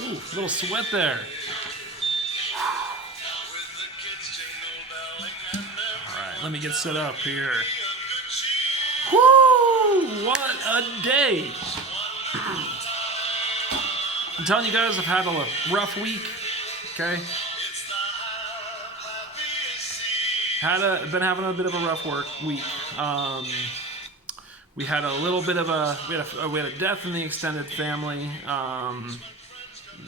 Ooh, little sweat there. All right, let me get set up here. Woo! What a day! I'm telling you guys, I've had a rough week. Okay, been having a bit of a rough work week. We had a little bit of we had a death in the extended family.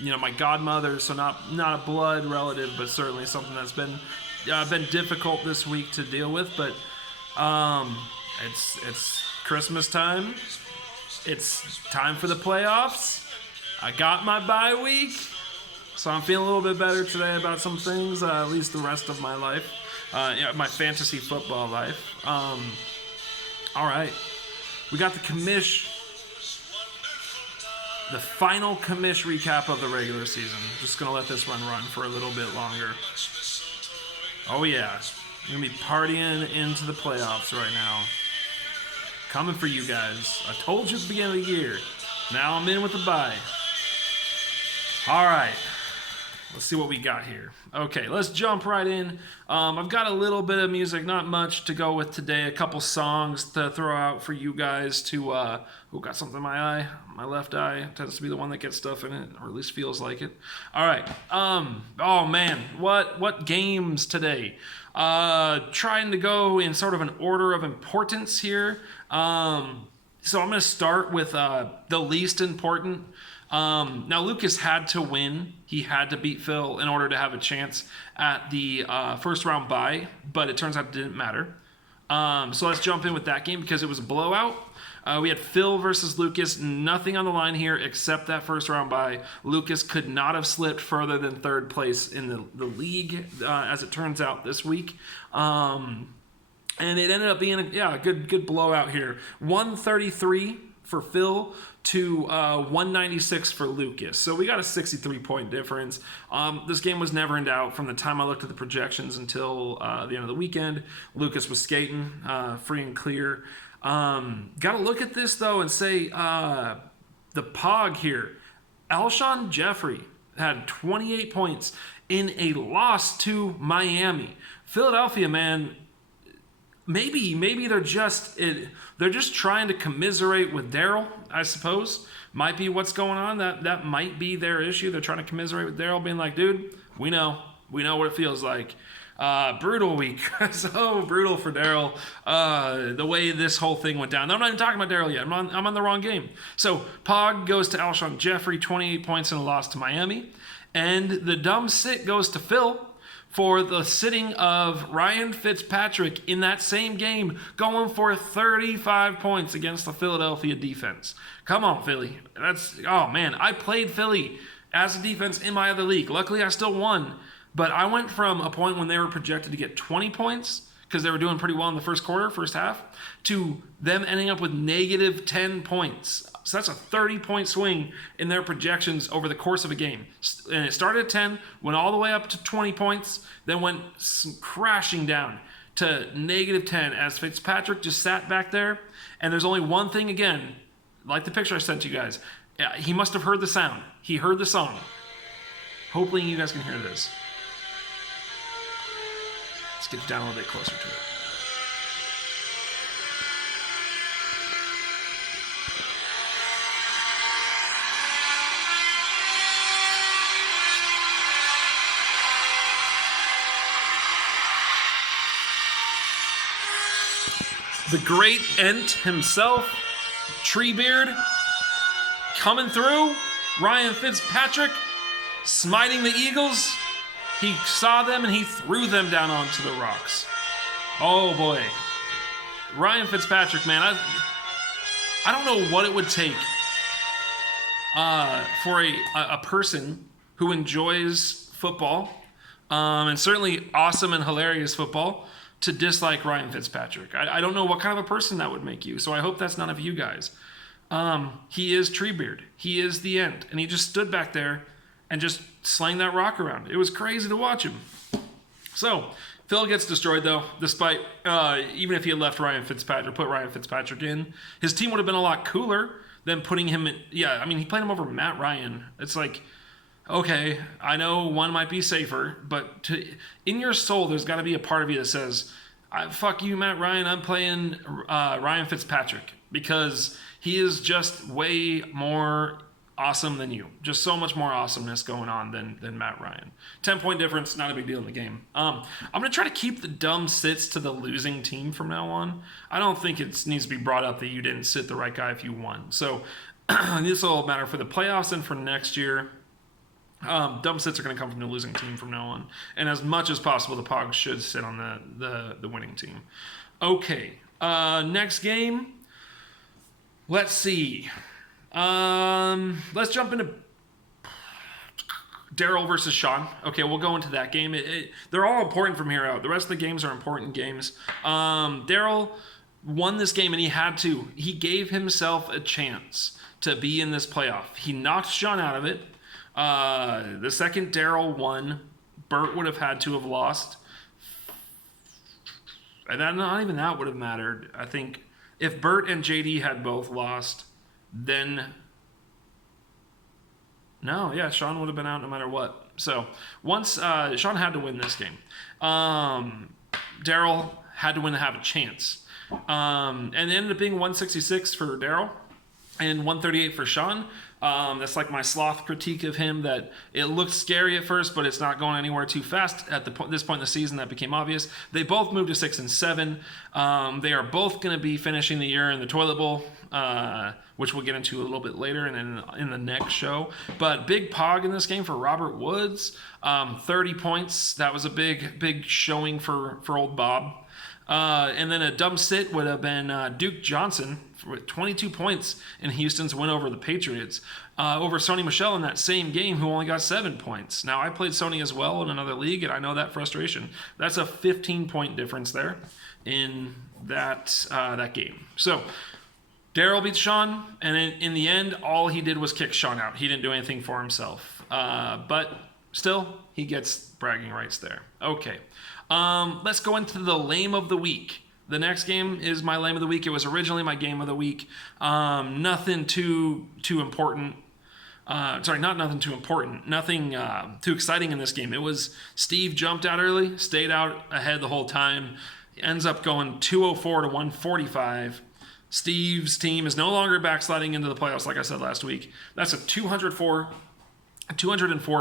My godmother, so not a blood relative, but certainly something that's been difficult this week to deal with. But it's Christmas time. It's time for the playoffs. I got my bye week, so I'm feeling a little bit better today about some things. At least the rest of my life, my fantasy football life. All right, we got the final commish recap of the regular season. Just gonna let this one run for a little bit longer. Oh yeah, we're gonna be partying into the playoffs right now. Coming for you guys. I told you at the beginning of the year. Now I'm in with the bye. All right. Let's see what we got here. Okay, let's jump right in. I've got a little bit of music, not much to go with today. A couple songs to throw out for you guys to... got something in my eye. My left eye tends to be the one that gets stuff in it, or at least feels like it. All right. Oh, man. What games today? Trying to go in sort of an order of importance here. So I'm going to start with the least important. Now, Lucas had to win. He had to beat Phil in order to have a chance at the first round bye, but it turns out it didn't matter. So let's jump in with that game because it was a blowout. We had Phil versus Lucas. Nothing on the line here except that first round bye. Lucas could not have slipped further than third place in the league, as it turns out this week. And it ended up being a good blowout here. 133 for Phil to 196 for Lucas. So we got a 63-point difference. This game was never in doubt from the time I looked at the projections until the end of the weekend. Lucas was skating free and clear. Got to look at this, though, and say the Pog here. Alshon Jeffrey had 28 points in a loss to Miami. Philadelphia, man... Maybe they're just trying to commiserate with Daryl, I suppose. Might be what's going on. That might be their issue. They're trying to commiserate with Daryl, being like, dude, we know what it feels like. Brutal week. So brutal for Daryl. The way this whole thing went down. I'm not even talking about Daryl yet. I'm on the wrong game. So Pog goes to Alshon Jeffrey, 28 points in a loss to Miami. And the dumb sit goes to Phil for the sitting of Ryan Fitzpatrick in that same game, going for 35 points against the Philadelphia defense. Come on, Philly. I played Philly as a defense in my other league. Luckily, I still won. But I went from a point when they were projected to get 20 points, because they were doing pretty well in the first half, to them ending up with negative 10 points. So that's a 30-point swing in their projections over the course of a game. And it started at 10, went all the way up to 20 points, then went crashing down to negative 10 as Fitzpatrick just sat back there. And there's only one thing again, like the picture I sent you guys. He must have heard the sound. He heard the song. Hopefully you guys can hear this. Let's get down a little bit closer to it. The great Ent himself, Treebeard, coming through. Ryan Fitzpatrick smiting the Eagles. He saw them and he threw them down onto the rocks. Oh boy. Ryan Fitzpatrick, man, I don't know what it would take for a person who enjoys football, and certainly awesome and hilarious football, to dislike Ryan Fitzpatrick. I don't know what kind of a person that would make you, so I hope that's none of you guys. He is Treebeard. He is the End. And he just stood back there and just slang that rock around. It was crazy to watch him. So, Phil gets destroyed, though, despite, even if he had left put Ryan Fitzpatrick in, his team would have been a lot cooler than putting him in. Yeah, I mean, he played him over Matt Ryan. It's like, okay, I know one might be safer, but in your soul, there's got to be a part of you that says, fuck you, Matt Ryan, I'm playing Ryan Fitzpatrick, because he is just way more awesome than you. Just so much more awesomeness going on than Matt Ryan. 10-point difference, not a big deal in the game. I'm going to try to keep the dumb sits to the losing team from now on. I don't think it needs to be brought up that you didn't sit the right guy if you won. So this will matter for the playoffs and for next year. Dumb sits are going to come from the losing team from now on. And as much as possible, the Pogs should sit on the winning team. Okay, next game. Let's see. Let's jump into Daryl versus Sean. Okay, we'll go into that game. They're all important from here out. The rest of the games are important games. Daryl won this game, and he had to. He gave himself a chance to be in this playoff. He knocked Sean out of it. The second Daryl won, Bert would have had to have lost. And then not even that would have mattered. I think if Bert and JD had both lost, then Sean would have been out no matter what. So once Sean had to win this game, Daryl had to win to have a chance, and it ended up being 166 for Daryl and 138 for Sean. That's like my sloth critique of him, that it looked scary at first, but it's not going anywhere too fast. At this point in the season, that became obvious. They both moved to 6 and 7. They are both going to be finishing the year in the toilet bowl, which we'll get into a little bit later and in the next show. But big pog in this game for Robert Woods, 30 points. That was a big showing for old Bob. And then a dumb sit would have been Duke Johnson with 22 points in Houston's win over the Patriots, over Sony Michel in that same game, who only got 7 points. Now, I played Sony as well in another league, and I know that frustration. That's a 15-point difference there in that game. So Daryl beats Sean, and in the end, all he did was kick Sean out. He didn't do anything for himself. But still, he gets bragging rights there. Okay. Let's go into the lame of the week. The next game is my lame of the week. It was originally my game of the week. Nothing too important. Not nothing too important. Nothing too exciting in this game. It was Steve jumped out early, stayed out ahead the whole time. Ends up going 204 to 145. Steve's team is no longer backsliding into the playoffs, like I said last week. That's a 204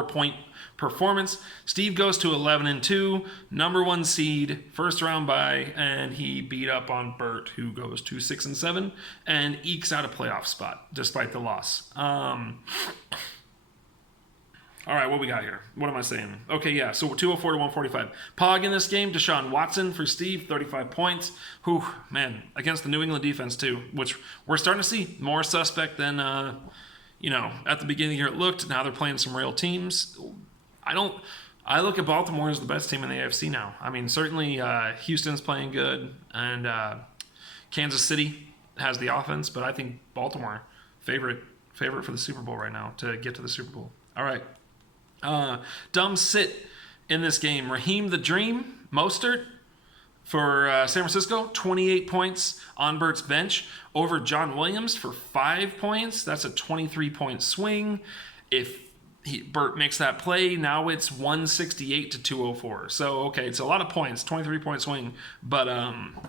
point performance. Steve goes to 11-2, number 1 seed, first round bye, and he beat up on Bert, who goes to 6 and 7 and ekes out a playoff spot despite the loss. All right, what we got here? What am I saying? Okay, yeah, so 204 to 145. Pog in this game, Deshaun Watson for Steve, 35 points. Whew, man, against the New England defense too, which we're starting to see more suspect than at the beginning here it looked. Now they're playing some real teams. I look at Baltimore as the best team in the AFC now. I mean, certainly Houston's playing good, and Kansas City has the offense, but I think Baltimore favorite for the Super Bowl right now to get to the Super Bowl. All right. Dumb sit in this game. Raheem the Dream Mostert for San Francisco, 28 points on Bert's bench over John Williams for 5 points. That's a 23-point swing. If Bert makes that play, now it's 168 to 204. So, okay, it's a lot of points, 23-point swing, but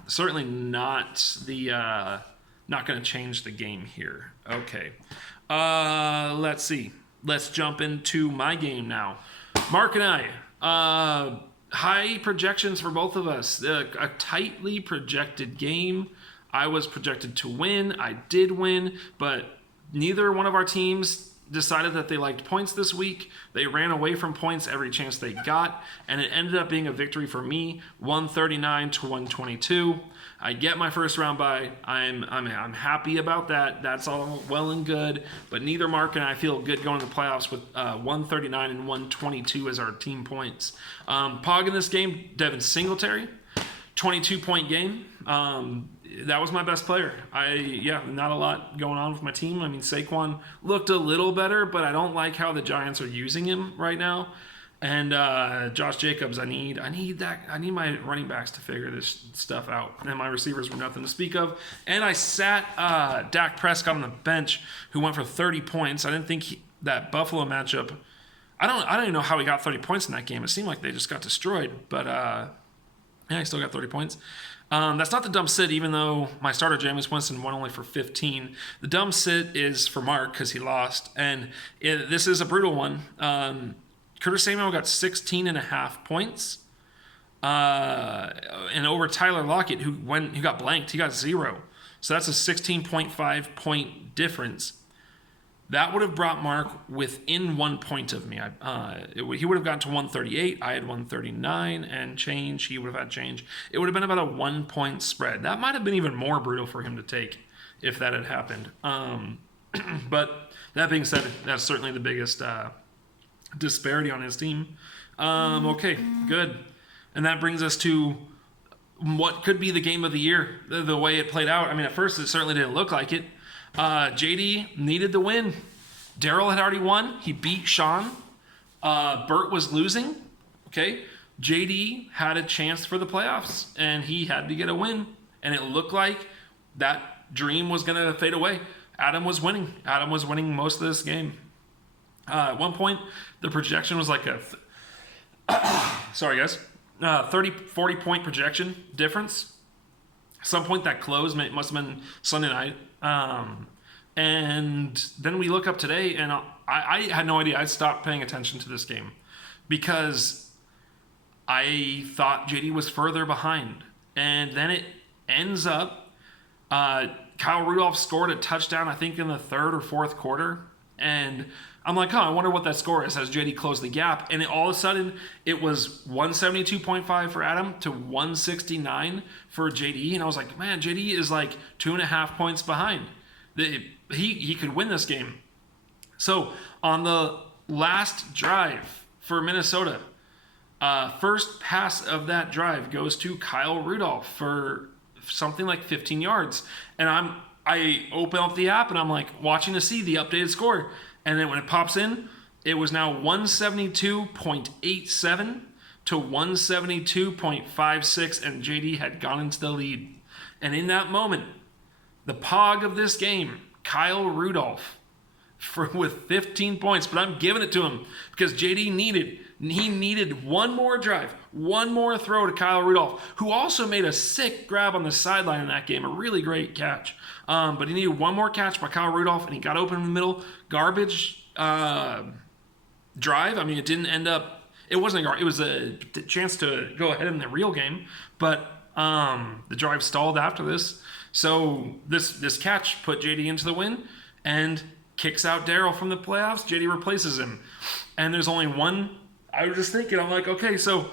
certainly not going to change the game here. Okay. Let's see. Let's jump into my game now. Mark and I, high projections for both of us. A tightly projected game. I was projected to win. I did win, but neither one of our teams decided that they liked points this week. They ran away from points every chance they got, and it ended up being a victory for me, 139 to 122. I get my first round bye. I'm happy about that. That's all well and good, but neither Mark and I feel good going to the playoffs with 139 and 122 as our team points. Pog in this game, Devin Singletary, 22-point game. That was my best player. Not a lot going on with my team. I mean, Saquon looked a little better, but I don't like how the Giants are using him right now. And Josh Jacobs, I need my running backs to figure this stuff out. And my receivers were nothing to speak of. And I sat Dak Prescott on the bench, who went for 30 points. I didn't think that Buffalo matchup. I don't even know how he got 30 points in that game. It seemed like they just got destroyed, but yeah, he still got 30 points. That's not the dumb sit, even though my starter Jameis Winston won only for 15. The dumb sit is for Mark because he lost, and this is a brutal one. Curtis Samuel got 16.5 points, and over Tyler Lockett, who got blanked, he got 0. So that's a 16.5 point difference. That would have brought Mark within 1 point of me. He would have gotten to 138. I had 139 and change. He would have had change. It would have been about a 1 point spread. That might have been even more brutal for him to take if that had happened. But that being said, that's certainly the biggest disparity on his team. Okay, good. And that brings us to what could be the game of the year, the way it played out. I mean, at first, it certainly didn't look like it. JD needed the win. Daryl had already won. He beat Sean. Bert was losing. Okay. JD had a chance for the playoffs, and he had to get a win. And it looked like that dream was going to fade away. Adam was winning. Adam was winning most of this game. At one point, the projection was like sorry, guys. 30, 40 point projection difference. At some point that closed, it must have been Sunday night. And then we look up today, and I had no idea. I stopped paying attention to this game because I thought JD was further behind. And then it ends up, Kyle Rudolph scored a touchdown, I think in the third or fourth quarter. And I'm like, I wonder what that score is as JD closed the gap. And all of a sudden, it was 172.5 for Adam to 169 for JD. And I was like, man, JD is like 2.5 points behind. He could win this game. So on the last drive for Minnesota, first pass of that drive goes to Kyle Rudolph for something like 15 yards. And I open up the app and I'm like watching to see the updated score. And then when it pops in, it was now 172.87 to 172.56, and JD had gone into the lead. And in that moment, the pog of this game, Kyle Rudolph, with 15 points, but I'm giving it to him because JD needed one more drive, one more throw to Kyle Rudolph, who also made a sick grab on the sideline in that game, a really great catch. But he needed one more catch by Kyle Rudolph, and he got open in the middle. Garbage drive. I mean, it didn't end up. It wasn't a garbage. It was a chance to go ahead in the real game, but the drive stalled after this. So this catch put JD into the win and kicks out Daryl from the playoffs. JD replaces him, and there's only one. I was just thinking, I'm like, okay, so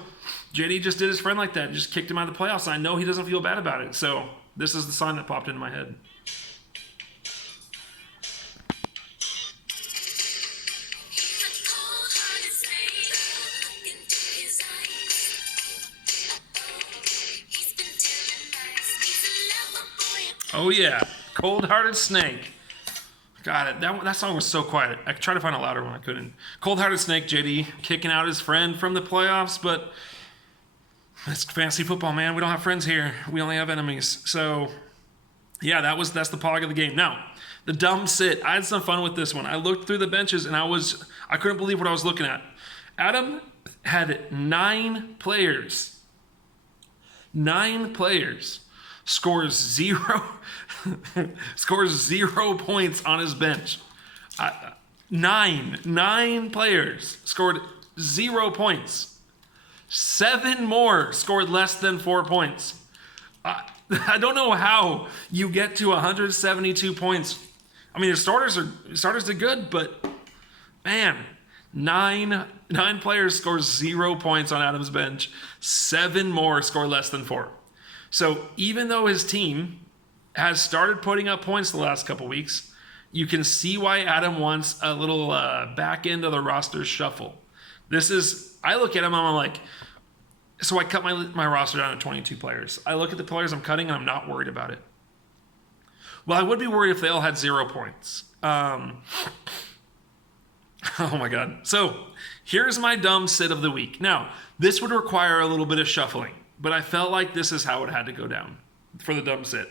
JD just did his friend like that, just kicked him out of the playoffs. And I know he doesn't feel bad about it. So this is the sign that popped into my head. Oh yeah, Cold-Hearted Snake. Got it. That song was so quiet. I tried to find a louder one. I couldn't. Cold-Hearted Snake, JD, kicking out his friend from the playoffs, but it's fantasy football, man. We don't have friends here. We only have enemies. So, yeah, that's the pog of the game. Now, the dumb sit. I had some fun with this one. I looked through the benches, and I couldn't believe what I was looking at. Adam had 9 players. 9 players. Scores 0 points on his bench. 9 players scored 0 points. 7 more scored less than 4 points. I don't know how you get to 172 points. I mean, the starters did good, but man, 9 players score 0 points on Adam's bench. 7 more score less than 4. So even though his team has started putting up points the last couple weeks, you can see why Adam wants a little back end of the roster shuffle. I look at him and I'm like, so I cut my roster down to 22 players. I look at the players I'm cutting and I'm not worried about it. Well, I would be worried if they all had 0 points. Oh my God. So here's my dumb sit of the week. Now, this would require a little bit of shuffling, but I felt like this is how it had to go down for the dumb sit.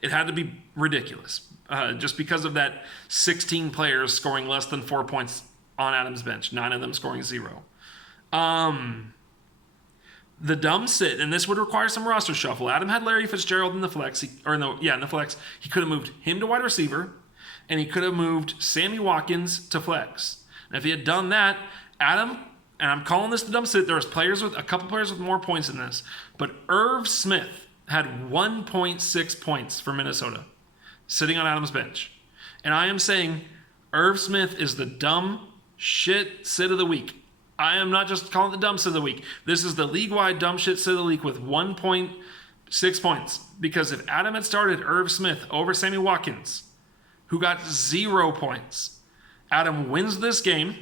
It had to be ridiculous. Just because of that 16 players scoring less than 4 points on Adam's bench. 9 of them scoring 0. The dumb sit, and this would require some roster shuffle. Adam had Larry Fitzgerald in the flex, in the flex. He could have moved him to wide receiver, and he could have moved Sammy Watkins to flex. And if he had done that, Adam, and I'm calling this the dumb sit, there was a couple players with more points than this, but Irv Smith had 1.6 points for Minnesota, sitting on Adam's bench. And I am saying Irv Smith is the dumb shit sit of the week. I am not just calling it the dumb sit of the week. This is the league-wide dumb shit sit of the week with 1.6 points. Because if Adam had started Irv Smith over Sammy Watkins, who got 0 points, Adam wins this game,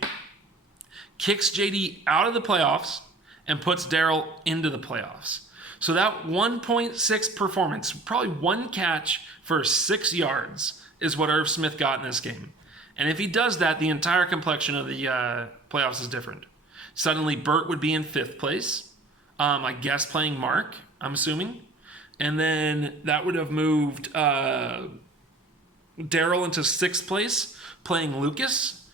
kicks JD out of the playoffs, and puts Daryl into the playoffs. So that 1.6 performance, probably 1 catch for 6 yards, is what Irv Smith got in this game. And if he does that, the entire complexion of the playoffs is different. Suddenly, Burt would be in 5th place, I guess playing Mark, I'm assuming. And then that would have moved Daryl into 6th place, playing Lucas.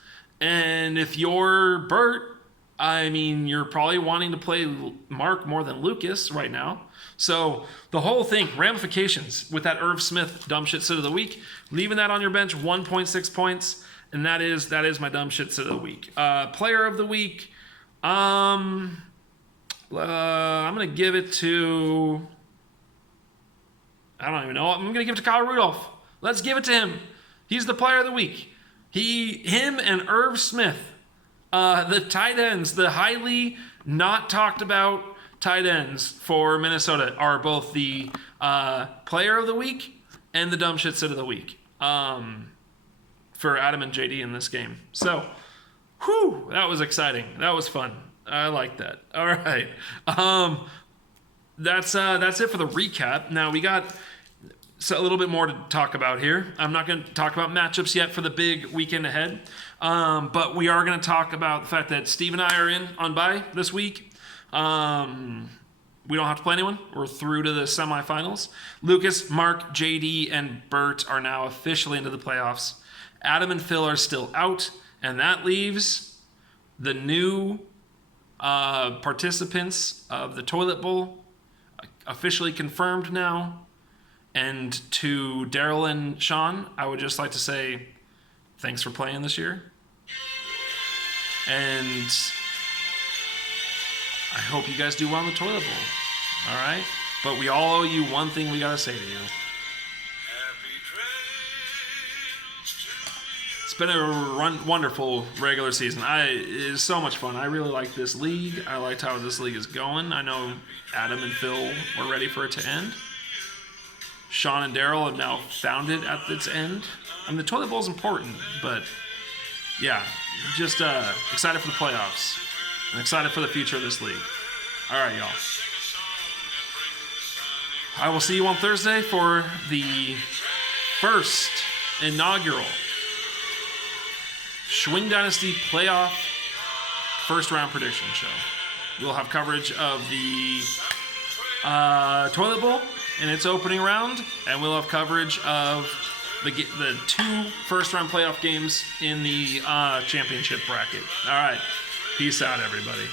And if you're Burt, I mean, you're probably wanting to play Mark more than Lucas right now. So the whole thing, ramifications with that Irv Smith dumb shit sit of the week, leaving that on your bench, 1.6 points. And that is my dumb shit sit of the week. Player of the week. I'm going to give it to... I don't even know. I'm going to give it to Kyle Rudolph. Let's give it to him. He's the player of the week. Him and Irv Smith, the tight ends, the highly not talked about tight ends for Minnesota, are both the player of the week and the dumb shit sit of the week for Adam and JD in this game. So, whew, that was exciting. That was fun. I like that. All right. That's it for the recap. Now we got a little bit more to talk about here. I'm not going to talk about matchups yet for the big weekend ahead, but we are going to talk about the fact that Steve and I are in on bye this week. We don't have to play anyone. We're through to the semifinals. Lucas, Mark, JD, and Burt are now officially into the playoffs. Adam and Phil are still out, and that leaves the new participants of the Toilet Bowl officially confirmed now. And to Daryl and Sean, I would just like to say thanks for playing this year. And I hope you guys do well in the Toilet Bowl. All right? But we all owe you one thing we got to say to you. It's been a wonderful regular season. It is so much fun. I really like this league. I liked how this league is going. I know Adam and Phil were ready for it to end. Sean and Daryl have now found it at its end. I mean, the Toilet Bowl is important, but yeah, just excited for the playoffs and excited for the future of this league. All right, y'all. I will see you on Thursday for the first inaugural Schwing Dynasty playoff first round prediction show. We'll have coverage of the Toilet Bowl in its opening round, and we'll have coverage of the 2 first round playoff games in the championship bracket. All right. Peace out, everybody.